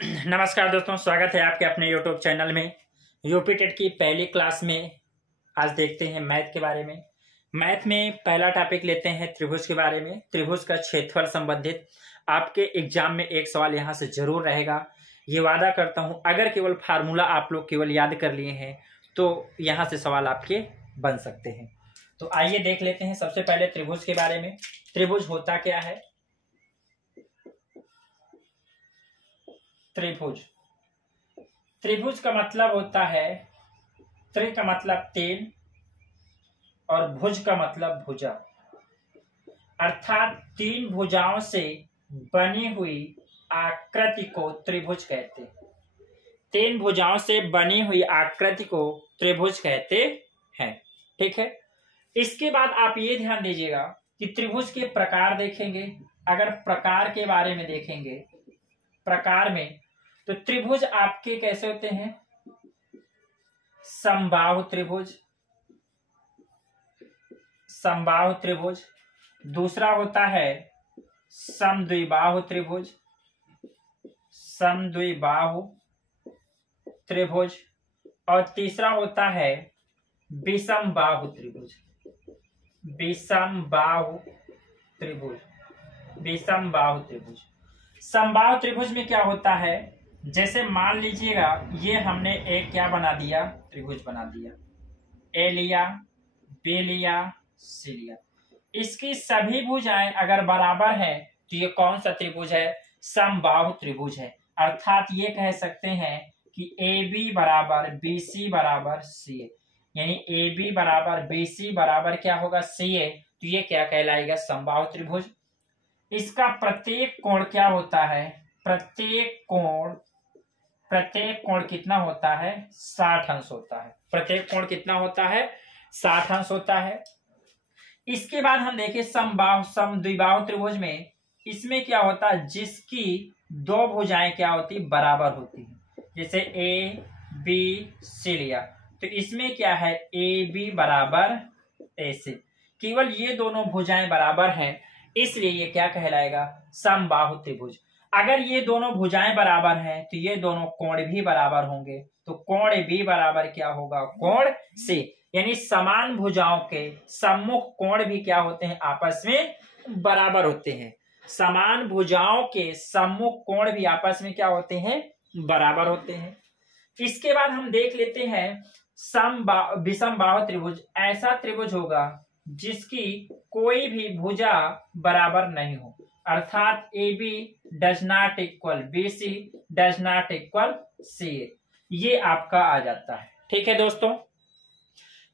नमस्कार दोस्तों, स्वागत है आपके अपने YouTube चैनल में। यूपी टेट की पहली क्लास में आज देखते हैं मैथ के बारे में। मैथ में पहला टॉपिक लेते हैं त्रिभुज के बारे में। त्रिभुज का क्षेत्रफल संबंधित आपके एग्जाम में एक सवाल यहाँ से जरूर रहेगा, ये वादा करता हूँ। अगर केवल फार्मूला आप लोग केवल याद कर लिए हैं तो यहाँ से सवाल आपके बन सकते हैं। तो आइए देख लेते हैं सबसे पहले त्रिभुज के बारे में। त्रिभुज होता क्या है? त्रिभुज, त्रिभुज का मतलब होता है, त्रि का मतलब तीन और भुज का मतलब भुजा, अर्थात तीन भुजाओं से बनी हुई आकृति को त्रिभुज कहते हैं। तीन भुजाओं से बनी हुई आकृति को त्रिभुज कहते हैं। ठीक है। इसके बाद आप ये ध्यान दीजिएगा कि त्रिभुज के प्रकार देखेंगे। अगर प्रकार के बारे में देखेंगे, प्रकार में तो त्रिभुज आपके कैसे होते हैं? समबाहु त्रिभुज, समबाहु त्रिभुज। दूसरा होता है समद्विबाहु त्रिभुज, समद्विबाहु त्रिभुज। और तीसरा होता है विषमबाहु त्रिभुज, विषमबाहु त्रिभुज, विषमबाहु त्रिभुज। समबाहु त्रिभुज में क्या होता है? जैसे मान लीजिएगा ये हमने एक क्या बना दिया, त्रिभुज बना दिया। ए लिया, बी लिया, सी लिया। इसकी सभी भुजाएं अगर बराबर है तो ये कौन सा त्रिभुज है? समबाहु त्रिभुज है। अर्थात ये कह सकते हैं कि ए बी बराबर बी सी बराबर सी ए, यानी ए बी बराबर बी सी बराबर क्या होगा? सी ए। तो ये क्या कहलाएगा? समबाहु त्रिभुज। इसका प्रत्येक कोण क्या होता है? प्रत्येक कोण कितना होता है? 60 अंश होता है। प्रत्येक कोण कितना होता है? 60 अंश होता है। इसके बाद हम देखें समद्विबाहु त्रिभुज में, इसमें क्या होता है? जिसकी दो भुजाएं क्या होती? बराबर होती है। जैसे ए बी सी लिया तो इसमें क्या है? ए बी बराबर ए सी। केवल ये दोनों भुजाएं बराबर हैं, इसलिए ये क्या कहलाएगा? समबाहु त्रिभुज। अगर ये दोनों भुजाएं बराबर हैं तो ये दोनों कोण भी बराबर होंगे। तो कोण भी बराबर क्या होगा? कोण से। यानी समान भुजाओं के सम्मुख कोण भी क्या होते हैं? आपस में बराबर होते हैं। समान भुजाओं के सम्मुख कोण भी आपस में क्या होते हैं? बराबर होते हैं। इसके बाद हम देख लेते हैं विषमबाहु त्रिभुज। ऐसा त्रिभुज होगा जिसकी कोई भी भुजा बराबर नहीं हो, अर्थात A B does not equal B C does not equal C A, ये आपका आ जाता है। ठीक है दोस्तों,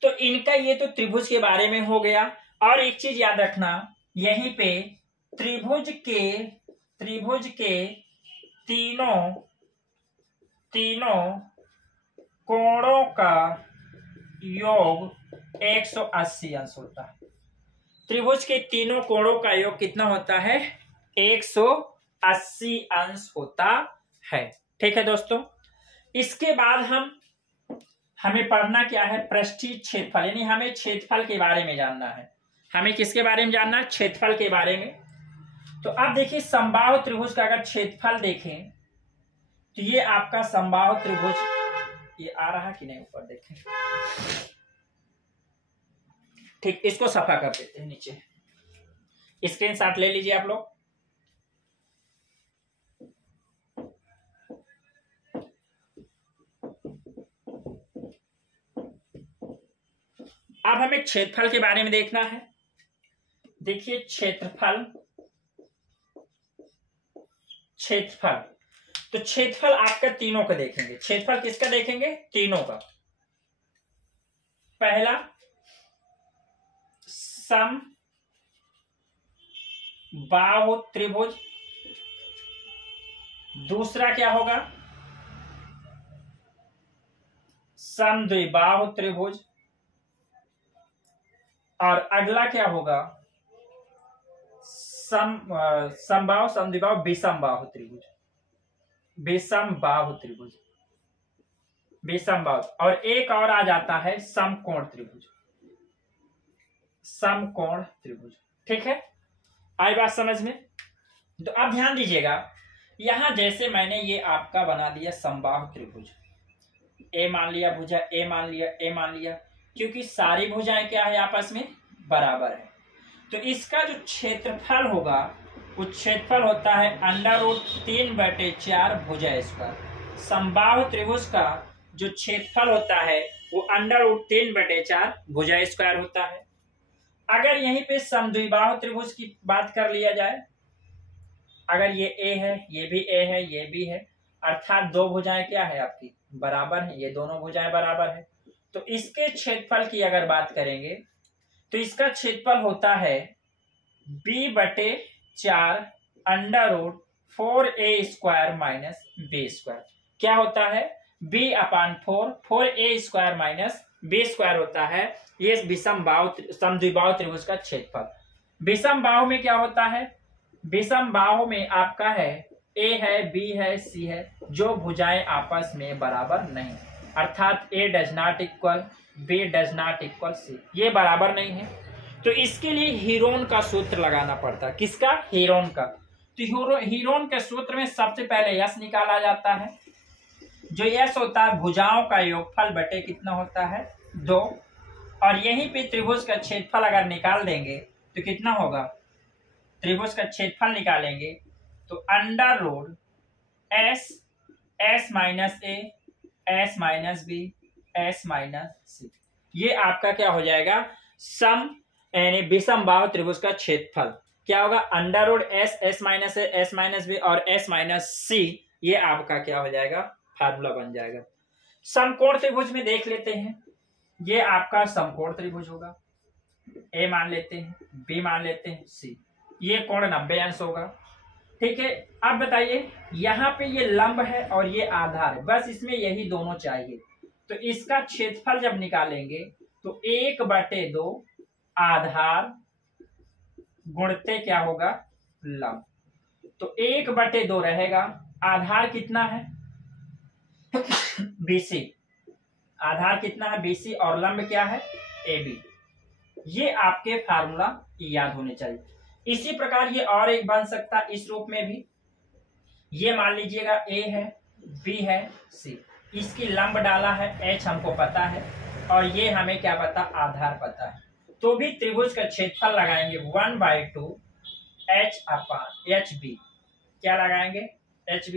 तो इनका ये तो त्रिभुज के बारे में हो गया। और एक चीज याद रखना, यहीं पे त्रिभुज के तीनों कोणों का योग 180 अंश होता है। त्रिभुज के तीनों कोणों का योग कितना होता है? 180 अंश होता है। ठीक है दोस्तों, इसके बाद हमें पढ़ना क्या है? पृष्ठीय क्षेत्रफल, यानी हमें क्षेत्रफल के बारे में जानना है। हमें किसके बारे में जानना है? क्षेत्रफल के बारे में। तो अब देखिए समबाहु त्रिभुज का अगर क्षेत्रफल देखें तो ये आपका समबाहु त्रिभुज, ये आ रहा कि नहीं? ऊपर देखें। ठीक, इसको सफा कर देते हैं। नीचे स्क्रीनशॉट ले लीजिए आप लोग। अब हमें क्षेत्रफल के बारे में देखना है। देखिए क्षेत्रफल, तो क्षेत्रफल आपका तीनों का देखेंगे। क्षेत्रफल किसका देखेंगे? तीनों का। पहला समबाहु त्रिभुज, दूसरा क्या होगा? समद्विबाहु त्रिभुज, और अगला क्या होगा? समबाहु समद्विबाहु विषमबाहु त्रिभुज, विषमबाहु त्रिभुज, विषमबाहु। और एक और आ जाता है समकोण त्रिभुज, समकोण त्रिभुज। ठीक है, आई बात समझ में? तो अब ध्यान दीजिएगा यहां जैसे मैंने ये आपका बना दिया समबाहु त्रिभुज, ए मान लिया भुजा, ए मान लिया, ए मान लिया, क्योंकि सारी भुजाएं क्या है आपस में बराबर है। तो इसका जो क्षेत्रफल होगा वो क्षेत्रफल होता है √3/4 भुजा स्क्वायर। समबाहु त्रिभुज का जो क्षेत्रफल होता है वो √3/4 भुजा स्क्वायर होता है। अगर यहीं पे समद्विबाहु त्रिभुज की बात कर लिया जाए, अगर ये ए है, ये भी ए है, ये भी है, अर्थात दो भुजाएं क्या है आपकी बराबर है, ये दोनों भुजाएं बराबर है। तो इसके क्षेत्रफल की अगर बात करेंगे तो इसका क्षेत्रफल होता है b/4 √4a² - b²। क्या होता है b/4 4a² - b² होता है। ये समद्विबाहु त्रिभुज का क्षेत्रफल। विषम बाहु में क्या होता है, विषम बाहु में आपका है ए है, बी है, सी है, जो भुजाएं आपस में बराबर नहीं, अर्थात A does not equal B does not equal C, ये बराबर नहीं है। तो इसके लिए हीरोन का सूत्र लगाना पड़ता है। किसका? हीरोन का। तो हीरोन के सूत्र में सबसे पहले यश निकाला जाता है। जो यश होता है भुजाओं का योगफल बटे कितना होता है 2, और यहीं पे त्रिभुज का क्षेत्रफल अगर निकाल देंगे तो कितना होगा, त्रिभुज का क्षेत्रफल निकालेंगे तो √S S - A S - B S - C, ये आपका क्या हो जाएगा सम यानी विषम बाहु त्रिभुज का क्षेत्रफल क्या होगा √S S - A S - B और S - C, ये आपका क्या हो जाएगा फार्मूला बन जाएगा। समकोण त्रिभुज में देख लेते हैं, ये आपका समकोण त्रिभुज होगा। ए मान लेते हैं, बी मान लेते हैं, सी, ये कोण 90 अंश होगा। ठीक है, अब बताइए यहाँ पे ये लंब है और ये आधार है, बस इसमें यही दोनों चाहिए। तो इसका क्षेत्रफल जब निकालेंगे तो 1/2 आधार गुणते क्या होगा लंब, तो 1/2 रहेगा। आधार कितना है BC, आधार कितना है BC और लंब क्या है AB। ये आपके फार्मूला याद होने चाहिए। इसी प्रकार ये और एक बन सकता है इस रूप में भी, ये मान लीजिएगा A है, B है, C, इसकी लंब डाला है H हमको पता है और ये हमें क्या पता आधार पता है, तो भी त्रिभुज का क्षेत्रफल लगाएंगे 1/2 H/HB, क्या लगाएंगे HB।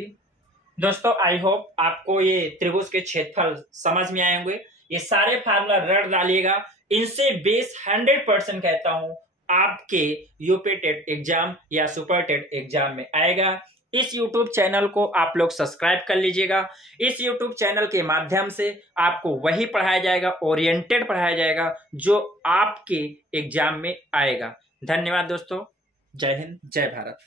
दोस्तों आई होप आपको ये त्रिभुज के क्षेत्रफल समझ में आए होंगे। ये सारे फार्मूला रट डालिएगा, इनसे बेस 100% कहता हूं आपके यूपी टेट एग्जाम या सुपर टेट एग्जाम में आएगा। इस YouTube चैनल को आप लोग सब्सक्राइब कर लीजिएगा। इस YouTube चैनल के माध्यम से आपको वही पढ़ाया जाएगा, ओरिएंटेड पढ़ाया जाएगा जो आपके एग्जाम में आएगा। धन्यवाद दोस्तों, जय हिंद, जय भारत।